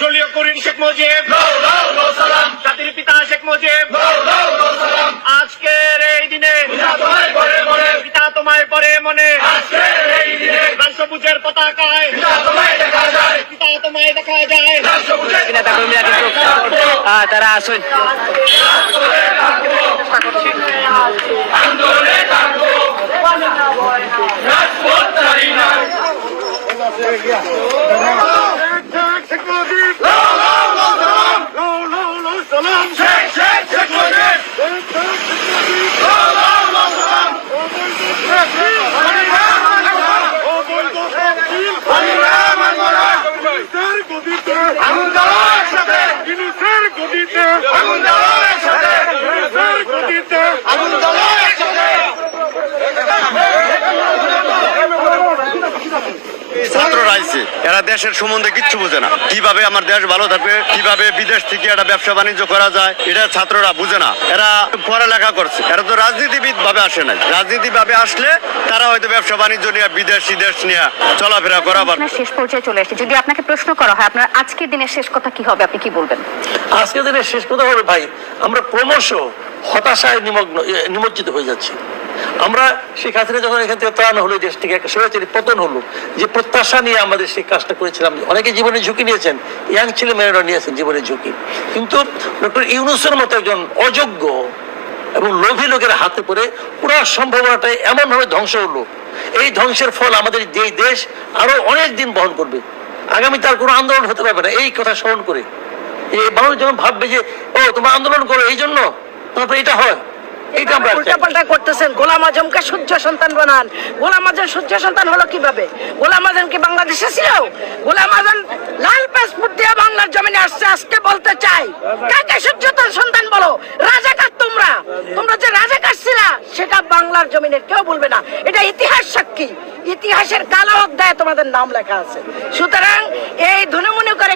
জলীয় করিম শেখ মুজিব। জাতির পিতা শেখ মুজিব। আজকের এই দিনে পিতা তোমায় পরে মনে। সবুজের পতাকায় পিতা তোমায় দেখা যায়। তারা আসুন। মুজিব আগুন দেওয়ার সাথে গদিতে আগুন আইছে এরা দেশের সম্বন্ধে কিচ্ছু বোঝে না। কীভাবে আমার দেশ ভালো থাকবে কীভাবে বিদেশ থেকে একটা ব্যবসা বাণিজ্য করা যায় এটা ছাত্ররা বুঝে না। এরা পড়ালেখা করছে। এরা তো রাজনীতিবিদ ভাবে আসে নাই। রাজনীতি ভাবে আসলে তারা হয়তো ব্যবসা বাণিজ্য নিয়ে বিদেশ বিদেশ নিয়ে চলাফেরা আপনার শেষ পর্যায়ে চলে এসেছে যদি আপনাকে প্রশ্ন করা হয় আপনার আজকের দিনের শেষ কথা কি হবে? আপনি কি বলবেন? আজকের দিনের শেষ কথা হবে ভাই আমরা ক্রমশ হতাশায় নিমগ্ন নিমজ্জিত হয়ে যাচ্ছি। আমরা শেখ হাসিনা যখন এখান থেকে ত্রাণ হলো, দেশ থেকে একটা স্বৈরাচারী পতন হলো, যে প্রত্যাশা নিয়ে আমাদের সেই কাজটা করেছিলাম অনেকে জীবনে ঝুঁকি নিয়েছেন, ইয়াং ছেলে মেয়েরা নিয়েছেন জীবনের ঝুঁকি। কিন্তু ডক্টর ইউনুসের মতো একজন অযোগ্য এবং লোভী লোকের হাতে পড়ে পুরো সম্ভাবনাটা এমনভাবে ধ্বংস হলো। এই ধ্বংসের ফল আমাদের যে দেশ আরও অনেক দিন বহন করবে। আগামী তার কোনো আন্দোলন হতে পারবে না, এই কথা স্মরণ করে। এই মানুষ যখন ভাববে যে, ও, তোমার আন্দোলন করো এই জন্য তারপরে এটা হয়। উল্টাপাল্টা করতেছেন। গোলাম আজমকে সূর্য সন্তান বানান। গোলাম আজম সূর্য সন্তান হলো কীভাবে? গোলাম আজম কি বাংলাদেশে ছিল? গোলাম আজম লাল পাসপোর্ট দিয়ে বাংলার জমিনে আসছে আজকে বলতে চাই। কাকে সূর্য সন্তান বলো? রাজাকার তোমরা। তোমরা যে রাজাকার ছিলা সেটা বাংলার জমিনে কেউ বলবে না। এটা ইতিহাস সাক্ষী। ইতিহাসের কালো অধ্যায়ে তোমাদের নাম লেখা আছে। সুতরাং এই ধুনুমুনি করে।